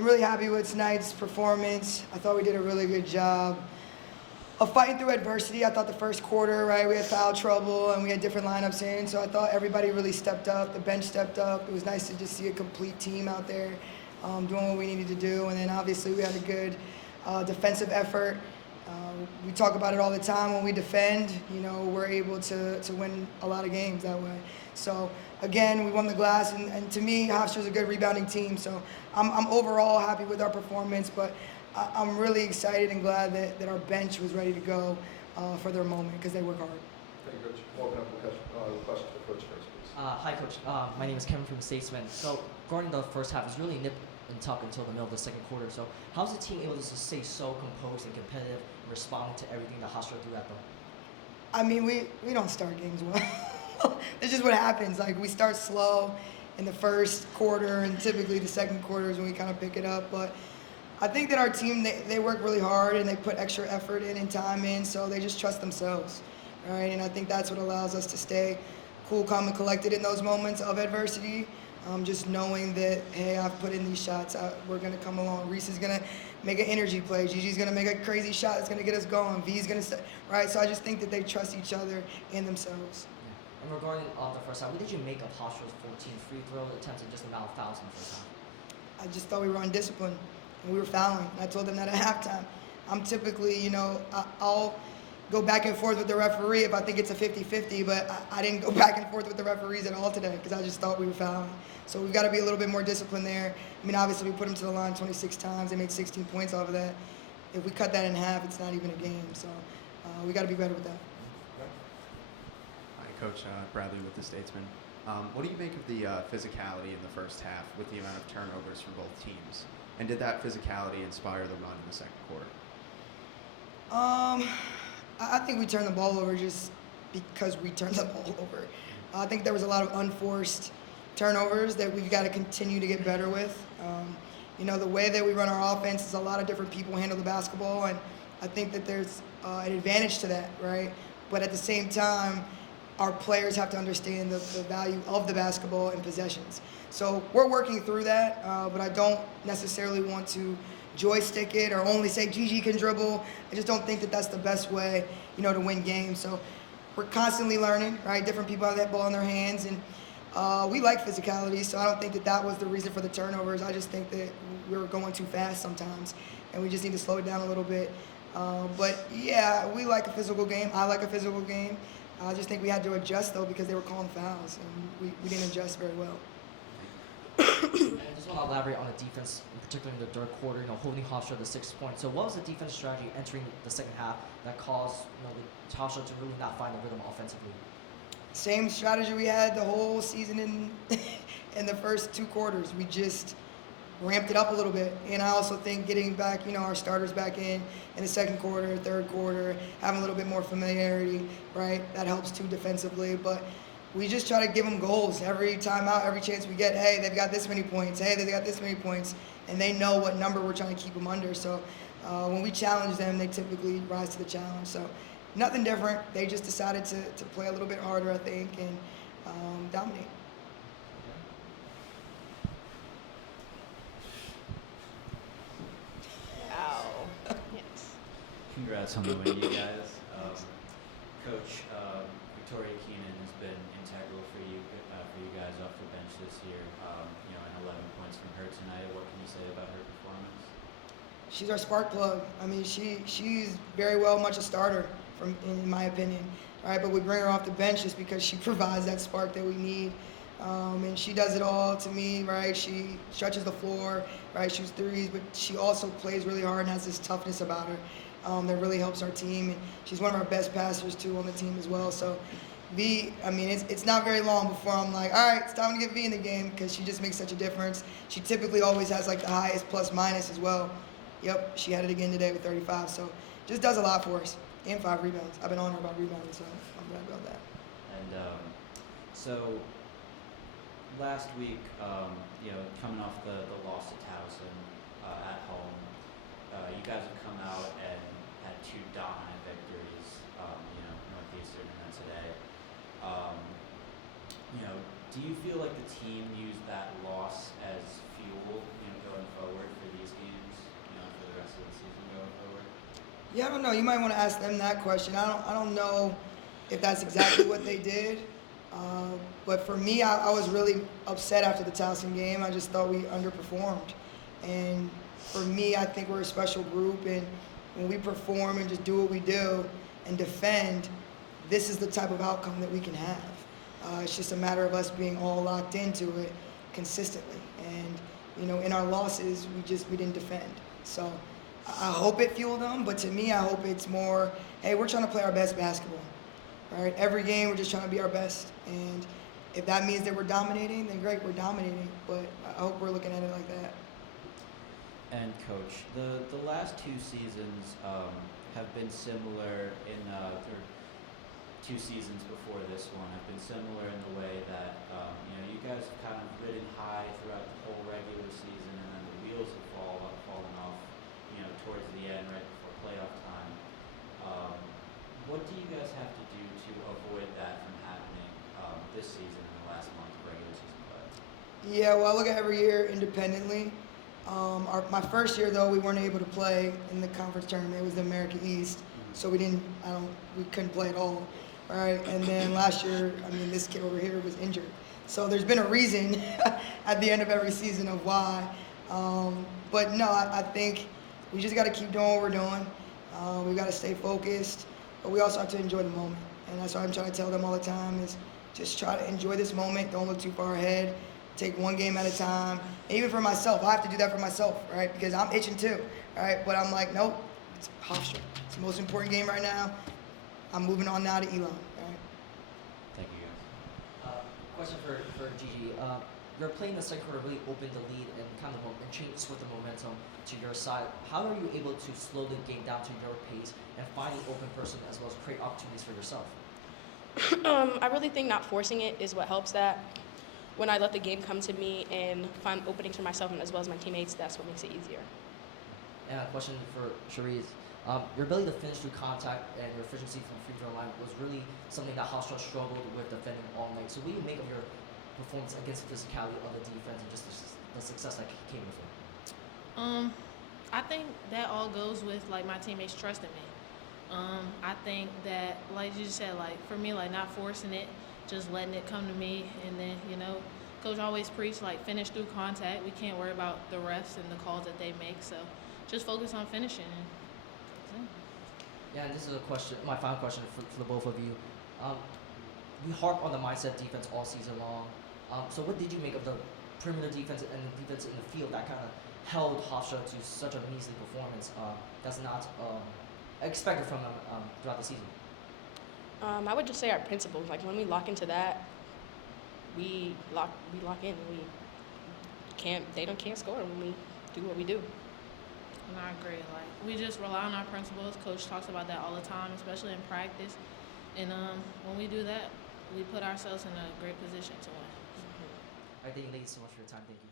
I'm really happy with tonight's performance. I thought we did a really good job of fighting through adversity. I thought the first quarter, right, we had foul trouble and we had different lineups in, so I thought everybody really stepped up. The bench stepped up. It was nice to just see a complete team out there doing what we needed to do. And then obviously we had a good defensive effort. We talk about it all the time. When we defend, we're able to win a lot of games that way. So again, we won the glass, and to me, Hofstra's a good rebounding team. So I'm overall happy with our performance, but I'm really excited and glad that our bench was ready to go for their moment because they work hard. Thank you, Coach. We'll open up the question for Coach first, please. Hi, Coach. My name is Kevin from Statesman. So, regarding the first half, it was really nip and tuck until the middle of the second quarter. So, how's the team able to stay so composed and competitive and responding to everything that Hofstra threw at them? I mean, we don't start games well. It's just what happens. Like, we start slow in the first quarter, and typically the second quarter is when we kind of pick it up. But I think that our team, they work really hard and they put extra effort in and time in, so they just trust themselves, right? And I think that's what allows us to stay cool, calm, and collected in those moments of adversity. Just knowing that, hey, I've put in these shots, we're going to come along. Reese is going to make an energy play. Gigi's going to make a crazy shot that's going to get us going. V's going to, right? So I just think that they trust each other and themselves. And regarding the first half, what did you make of Hofstra's 14 free throw attempts and just the amount of fouls in the first half? I just thought we were undisciplined and we were fouling. I told them that at halftime. I'm typically, I'll go back and forth with the referee if I think it's a 50-50, but I didn't go back and forth with the referees at all today because I just thought we were fouling. So we've got to be a little bit more disciplined there. I mean, obviously we put them to the line 26 times. They made 16 points off of that. If we cut that in half, it's not even a game. So we got to be better with that. Hi, Coach. Bradley with the Statesman. What do you make of the physicality in the first half with the amount of turnovers from both teams? And did that physicality inspire the run in the second quarter? I think we turned the ball over just because we turned the ball over. I think there was a lot of unforced turnovers that we've got to continue to get better with. The way that we run our offense is a lot of different people handle the basketball, and I think that there's an advantage to that, right? But at the same time, our players have to understand the value of the basketball and possessions. So we're working through that, but I don't necessarily want to joystick it or only say Gigi can dribble. I just don't think that that's the best way, to win games. So we're constantly learning, right? Different people have that ball in their hands, and we like physicality, so I don't think that that was the reason for the turnovers. I just think that we were going too fast sometimes, and we just need to slow it down a little bit. But yeah, we like a physical game. I like a physical game. I just think we had to adjust, though, because they were calling fouls, and we didn't adjust very well. And I just want to elaborate on the defense, particularly in the third quarter, holding Hofstra to 6 points. So what was the defense strategy entering the second half that caused the Hofstra to really not find the rhythm offensively? Same strategy we had the whole season in the first two quarters. We just ramped it up a little bit. And I also think getting back, our starters back in the second quarter, third quarter, having a little bit more familiarity, right? That helps too defensively. But we just try to give them goals every time out, every chance we get. Hey, they've got this many points. Hey, they've got this many points. And they know what number we're trying to keep them under. So when we challenge them, they typically rise to the challenge. So nothing different. They just decided to play a little bit harder, I think, and dominate. Wow. Yes. Congrats on the win, you guys. Coach, Victoria Keenan has been integral for you guys off the bench this year. And 11 points from her tonight. What can you say about her performance? She's our spark plug. I mean, she's very well much a starter, in my opinion, right? But we bring her off the bench just because she provides that spark that we need. And she does it all to me, right? She stretches the floor, right? Shoots threes, but she also plays really hard and has this toughness about her that really helps our team. And she's one of our best passers, too, on the team as well. So V, I mean, it's not very long before I'm like, all right, it's time to get V in the game because she just makes such a difference. She typically always has, like, the highest plus-minus as well. Yep, she had it again today with 35. So just does a lot for us. And 5 rebounds. I've been on her about rebounding, so I'm glad about that. And so last week, coming off the loss to Towson at home, you guys have come out and had 2 dominant victories, Northeastern and then today. Do you feel like the team used that loss as fuel, going forward for Yeah, I don't know. You might want to ask them that question. I don't know if that's exactly what they did. But for me, I was really upset after the Towson game. I just thought we underperformed. And for me, I think we're a special group. And when we perform and just do what we do and defend, this is the type of outcome that we can have. It's just a matter of us being all locked into it consistently. And, you know, in our losses, we didn't defend. So I hope it fueled them, but to me, I hope it's more, hey, we're trying to play our best basketball. Right? Every game, we're just trying to be our best. And if that means that we're dominating, then great, we're dominating. But I hope we're looking at it like that. And Coach, the last two seasons have been similar in, or 2 seasons before this one have been similar in the way that you guys have kind of ridden high throughout the whole regular season, and then the wheels have fallen off, towards the end, right before playoff time. What do you guys have to do to avoid that from happening this season in the last month of regular season play? Yeah, well, I look at every year independently. My first year, though, we weren't able to play in the conference tournament. It was the America East, so we couldn't play at all. All right, and then last year, this kid over here was injured. So there's been a reason at the end of every season of why. But no, I think we just got to keep doing what we're doing. We got to stay focused, but we also have to enjoy the moment. And that's what I'm trying to tell them all the time is just try to enjoy this moment. Don't look too far ahead. Take one game at a time. And even for myself, I have to do that for myself, right? Because I'm itching too, all right? But I'm like, nope, it's Hofstra. It's the most important game right now. I'm moving on now to Elon, all right? Thank you, guys. Question for Gigi. Your play in the second quarter really opened the lead and kind of and changed with the momentum to your side. How are you able to slow the game down to your pace and find the open person as well as create opportunities for yourself? I really think not forcing it is what helps that. When I let the game come to me and find openings for myself and as well as my teammates, that's what makes it easier. And a question for Sherese. Your ability to finish through contact and your efficiency from free throw line was really something that Hofstra struggled with defending all night. So what do you make of your performance against the physicality of the defense and just the success that came with it? I think that all goes with my teammates trusting me. I think that like you said, for me, not forcing it, just letting it come to me, and then Coach always preached finish through contact. We can't worry about the refs and the calls that they make, so just focus on finishing. Yeah, and this is my final question for the both of you. We harp on the mindset defense all season long. So what did you make of the perimeter defense and the defense in the field that kind of held Hofstra to such a measly performance that's not expected from them throughout the season? I would just say our principles. When we lock into that, we lock in. They can't score when we do what we do. And I agree. We just rely on our principles. Coach talks about that all the time, especially in practice. And when we do that, we put ourselves in a great position to win. I thank you ladies so much for your time. Thank you.